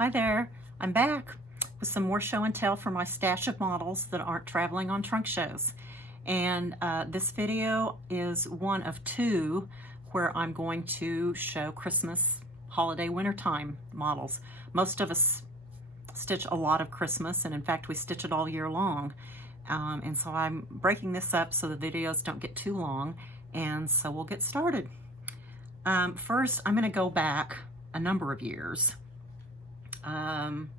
Hi there, I'm back with some more show and tell for my stash of models that aren't traveling on trunk shows. And this video is one of two where I'm going to show Christmas, holiday, wintertime models. Most of us stitch a lot of Christmas, and in fact we stitch it all year long. And so I'm breaking this up so the videos don't get too long, and so we'll get started. First, I'm going to go back a number of years. I'm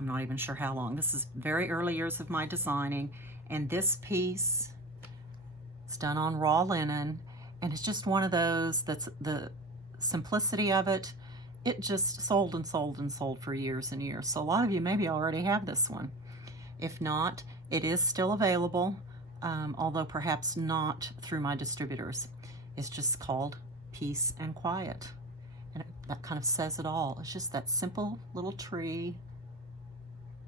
not even sure how long. This is very early years of my designing, and this piece is done on raw linen, and it's just one of those that's the simplicity of it. It just sold and sold and sold for years and years. So a lot of you maybe already have this one. If not, it is still available, although perhaps not through my distributors. It's just called Peace and Quiet. And that kind of says it all. It's just that simple little tree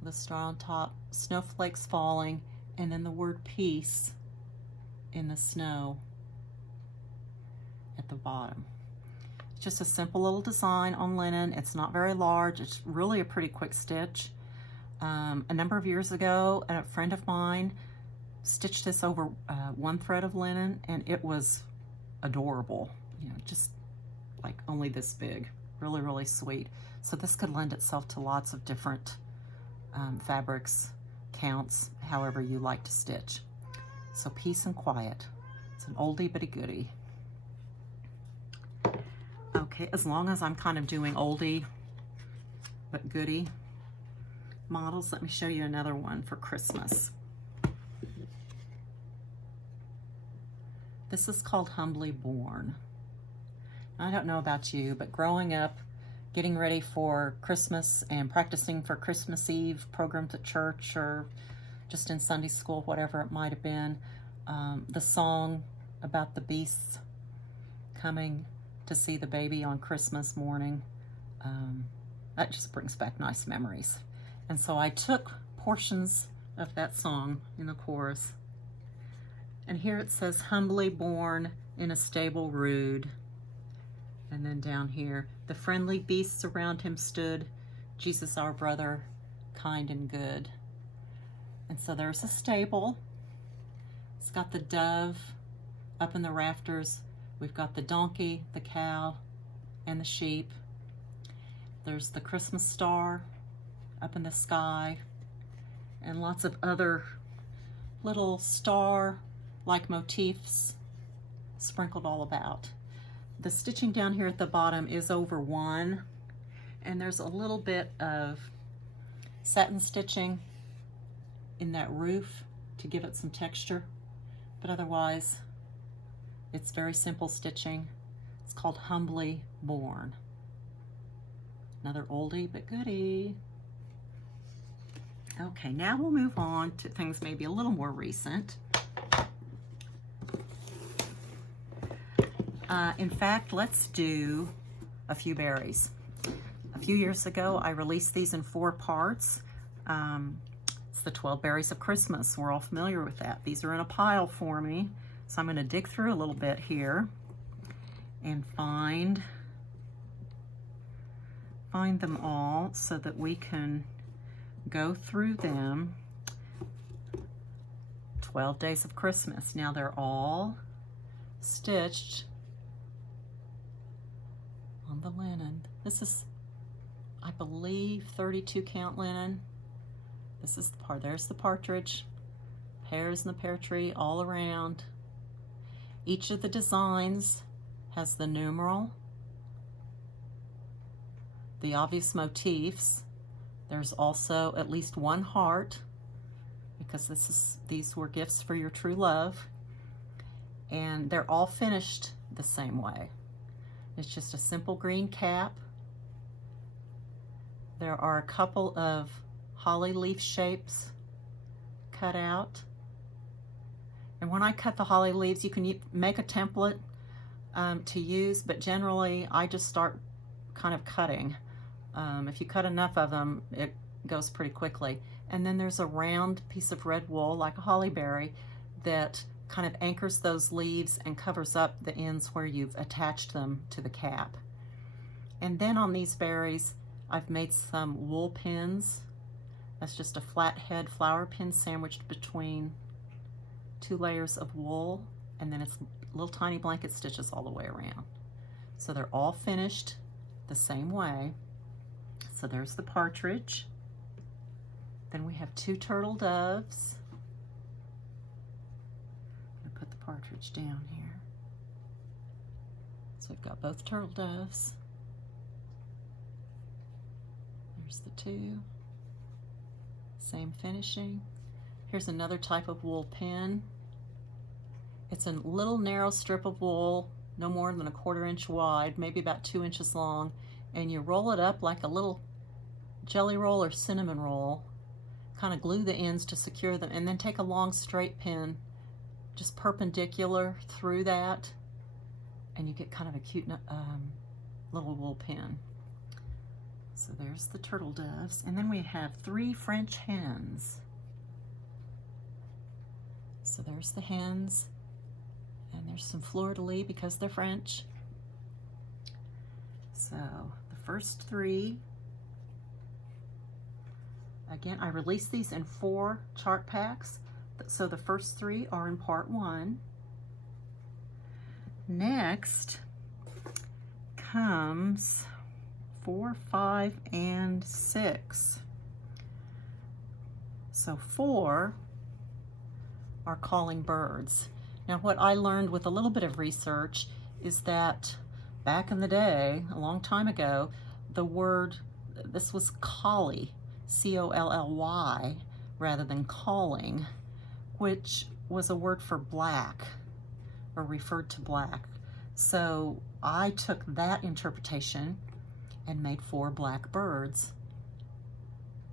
with a star on top, snowflakes falling, and then the word peace in the snow at the bottom. It's just a simple little design on linen. It's not very large. It's really a pretty quick stitch. A number of years ago, a friend of mine stitched this over one thread of linen, and it was adorable. You know, just like only this big. Really, really sweet. So this could lend itself to lots of different fabrics, counts, however you like to stitch. So Peace and Quiet. It's an oldie but a goodie. Okay, as long as I'm kind of doing oldie but goodie models, let me show you another one for Christmas. This is called Humbly Born. I don't know about you, but growing up, getting ready for Christmas and practicing for Christmas Eve programs at church or just in Sunday school, whatever it might have been, the song about the beasts coming to see the baby on Christmas morning, that just brings back nice memories. And so I took portions of that song in the chorus, and here it says, humbly born in a stable rude. And then down here, the friendly beasts around him stood, Jesus our brother, kind and good. And so there's a stable. It's got the dove up in the rafters. We've got the donkey, the cow, and the sheep. There's the Christmas star up in the sky, and lots of other little star-like motifs sprinkled all about. The stitching down here at the bottom is over one, and there's a little bit of satin stitching in that roof to give it some texture, but otherwise it's very simple stitching. It's called Humbly Born. Another oldie but goodie. Okay, now we'll move on to things maybe a little more recent. In fact, let's do a few berries. A few years ago, I released these in 4 parts. It's the 12 berries of Christmas. We're all familiar with that. These are in a pile for me. So I'm going to dig through a little bit here and find them all so that we can go through them. 12 days of Christmas. Now they're all stitched on the linen. This is, I believe, 32 count linen. This is the part, there's the partridge, pears in the pear tree all around. Each of the designs has the numeral, the obvious motifs. There's also at least one heart, because these were gifts for your true love, and they're all finished the same way. It's just a simple green cap. There are a couple of holly leaf shapes cut out. And when I cut the holly leaves, you can make a template to use, but generally I just start kind of cutting. If you cut enough of them, it goes pretty quickly. And then there's a round piece of red wool, like a holly berry, that kind of anchors those leaves and covers up the ends where you've attached them to the cap. And then on these berries, I've made some wool pins. That's just a flathead flower pin sandwiched between 2 layers of wool, and then it's little tiny blanket stitches all the way around. So they're all finished the same way. So there's the partridge. Then we have 2 turtle doves. I'm gonna put the partridge down here. So we've got both turtle doves. There's the 2. Same finishing. Here's another type of wool pin. It's a little narrow strip of wool, no more than 1/4 inch wide, maybe about 2 inches long, and you roll it up like a little jelly roll or cinnamon roll, kind of glue the ends to secure them, and then take a long straight pin just perpendicular through that, and you get kind of a cute little wool pin. So there's the turtle doves, and then we have 3 French hens. So there's the hens, and there's some fleur-de-lis because they're French. So the first 3, again, I released these in 4 chart packs, so the first 3 are in part 1. Next comes 4, 5, and 6. So 4 are calling birds. Now what I learned with a little bit of research is that back in the day, a long time ago, the word, this was collie, C-O-L-L-Y, rather than calling, which was a word for black, or referred to black. So I took that interpretation and made 4 black birds.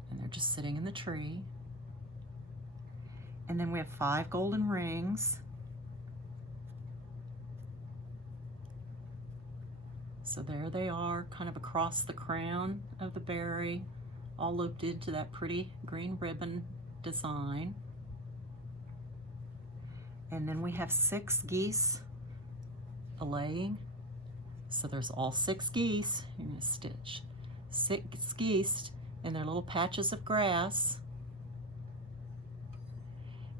And they're just sitting in the tree. And then we have 5 golden rings. So there they are, kind of across the crown of the berry, all looped into that pretty green ribbon design. And then we have 6 geese a-laying. So there's all 6 geese. You're gonna stitch 6 geese in their little patches of grass.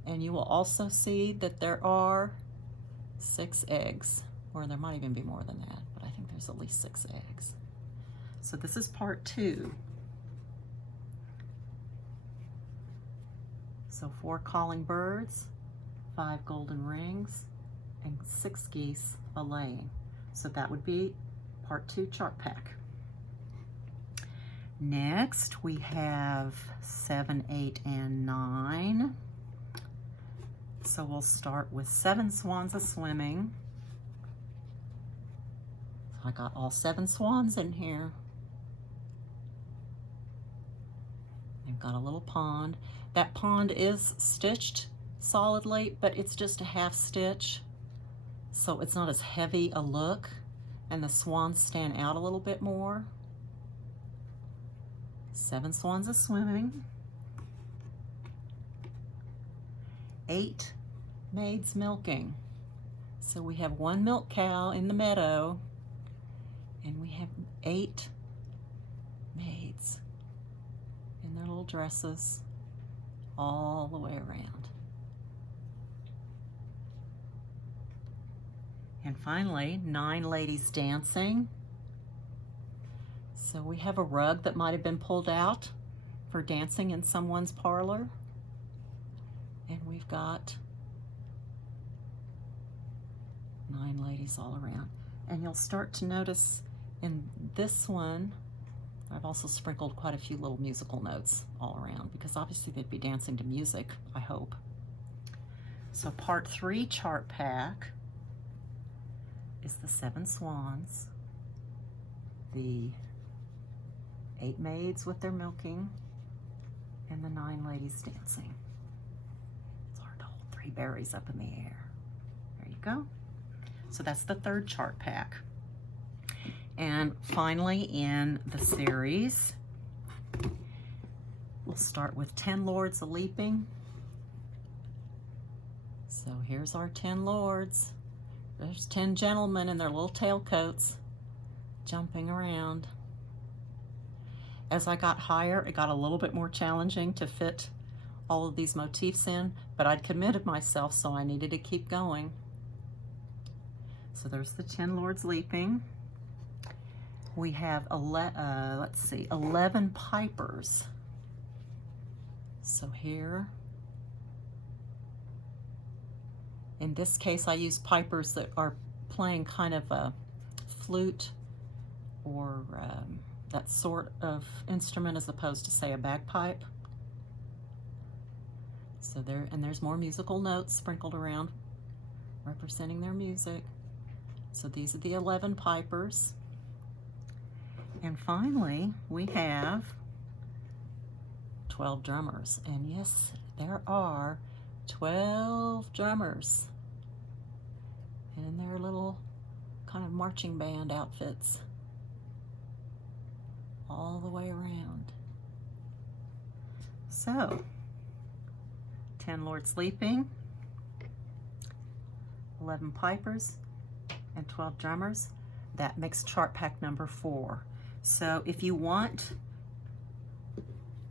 And you will also see that there are 6 eggs, or there might even be more than that, but I think there's at least 6 eggs. So this is part 2. So 4 calling birds, 5 golden rings, and 6 geese a-laying. So that would be part 2 chart pack. Next we have 7, 8, and 9. So we'll start with 7 swans a-swimming. So I got all 7 swans in here. They've got a little pond. That pond is stitched solidly, but it's just a half stitch, so it's not as heavy a look, and the swans stand out a little bit more. 7 swans a-swimming. 8 maids milking. So we have 1 milk cow in the meadow, and we have 8 maids in their little dresses all the way around. And finally, 9 ladies dancing. So we have a rug that might have been pulled out for dancing in someone's parlor. And we've got 9 ladies all around. And you'll start to notice in this one, I've also sprinkled quite a few little musical notes all around, because obviously they'd be dancing to music, I hope. So part 3 chart pack is the 7 swans, the 8 maids with their milking, and the 9 ladies dancing. It's hard to hold 3 berries up in the air. There you go. So that's the 3rd chart pack. And finally in the series, we'll start with 10 lords a-leaping. So here's our 10 lords. There's 10 gentlemen in their little tailcoats jumping around. As I got higher, it got a little bit more challenging to fit all of these motifs in, but I'd committed myself, so I needed to keep going. So there's the 10 Lords leaping. We have 11 pipers. So here, in this case, I use pipers that are playing kind of a flute or that sort of instrument as opposed to, say, a bagpipe. So there's more musical notes sprinkled around representing their music. So these are the 11 pipers. And finally, we have 12 drummers. And yes, there are 12 drummers in their little kind of marching band outfits all the way around. So 10 Lords leaping, 11 pipers, and 12 drummers. That makes chart pack number 4. So if you want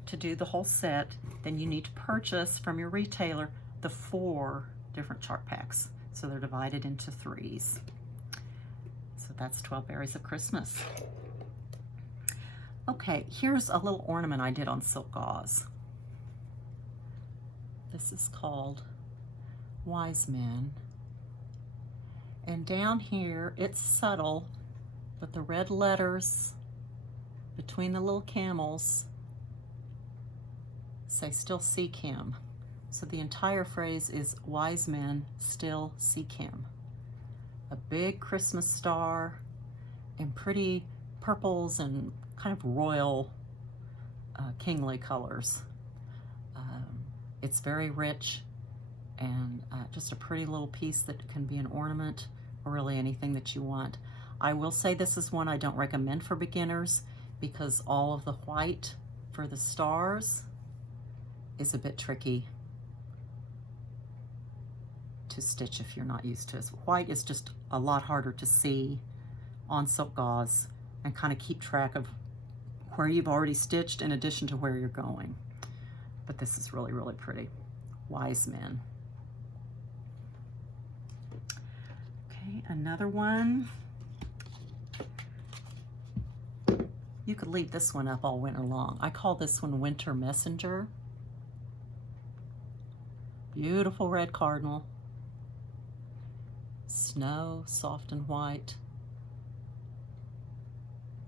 to do the whole set, then you need to purchase from your retailer the 4 different chart packs. So they're divided into 3s. So that's 12 Berries of Christmas. Okay, here's a little ornament I did on silk gauze. This is called Wise Men. And down here, it's subtle, but the red letters between the little camels say still seek him. So the entire phrase is wise men still seek him. A big Christmas star in pretty purples and kind of royal kingly colors. It's very rich and just a pretty little piece that can be an ornament or really anything that you want. I will say this is one I don't recommend for beginners because all of the white for the stars is a bit tricky to stitch if you're not used to it. White is just a lot harder to see on silk gauze and kind of keep track of where you've already stitched in addition to where you're going. But this is really, really pretty. Wise Men. Okay, another one. You could leave this one up all winter long. I call this one Winter Messenger. Beautiful red cardinal. Snow, soft and white.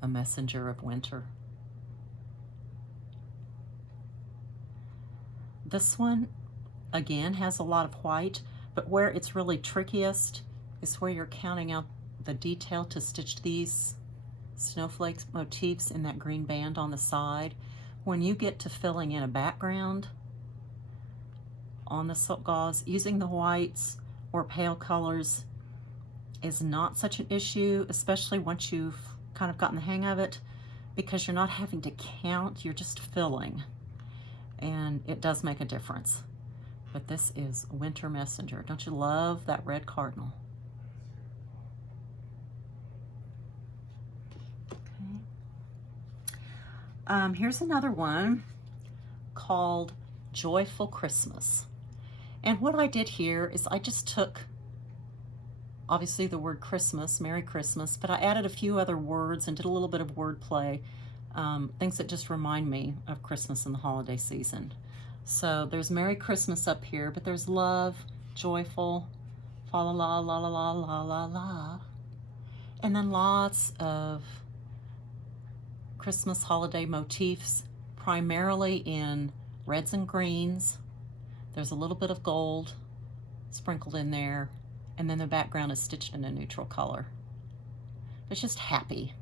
A messenger of winter. This one, again, has a lot of white, but where it's really trickiest is where you're counting out the detail to stitch these snowflakes motifs in that green band on the side. When you get to filling in a background on the silk gauze, using the whites or pale colors is not such an issue, especially once you've kind of gotten the hang of it, because you're not having to count, you're just filling. And it does make a difference. But this is Winter Messenger. Don't you love that red cardinal? Okay. Here's another one called Joyful Christmas. And what I did here is I just took, obviously, the word Christmas, Merry Christmas, but I added a few other words and did a little bit of word play. Things that just remind me of Christmas and the holiday season. So there's Merry Christmas up here, but there's love, joyful, fa la la la la la la la la, and then lots of Christmas holiday motifs, primarily in reds and greens. There's a little bit of gold sprinkled in there, and then the background is stitched in a neutral color. It's just happy.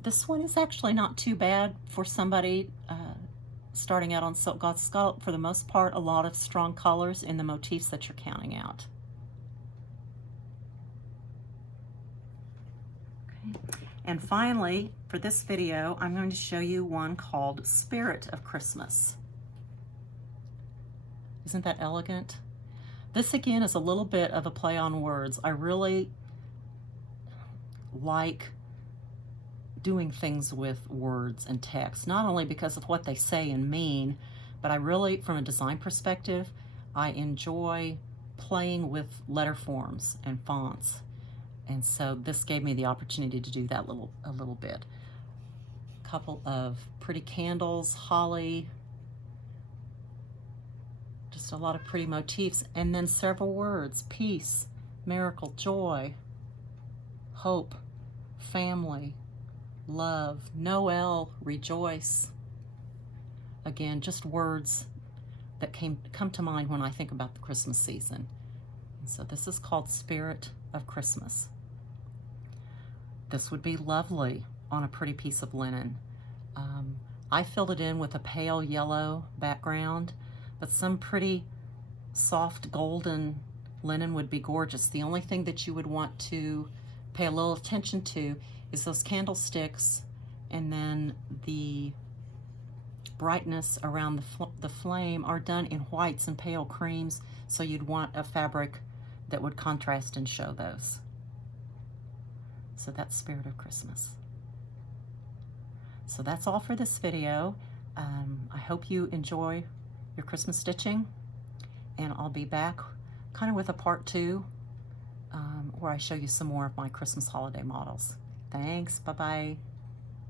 This one is actually not too bad for somebody starting out on silk gauze. It's got, for the most part, a lot of strong colors in the motifs that you're counting out. Okay. And finally, for this video, I'm going to show you one called Spirit of Christmas. Isn't that elegant? This again is a little bit of a play on words. I really like doing things with words and text, not only because of what they say and mean, but I really, from a design perspective, I enjoy playing with letter forms and fonts. And so this gave me the opportunity to do that a little bit. A couple of pretty candles, holly, just a lot of pretty motifs, and then several words: peace, miracle, joy, hope, family, love, Noel, rejoice. Again, just words that come to mind when I think about the Christmas season. And so this is called Spirit of Christmas. This would be lovely on a pretty piece of linen. I filled it in with a pale yellow background, but some pretty soft golden linen would be gorgeous. The only thing that you would want to pay a little attention to is those candlesticks, and then the brightness around the flame are done in whites and pale creams, so you'd want a fabric that would contrast and show those. So that's Spirit of Christmas. So that's all for this video. I hope you enjoy your Christmas stitching, and I'll be back kind of with a part 2 where I show you some more of my Christmas holiday models. Thanks, bye-bye.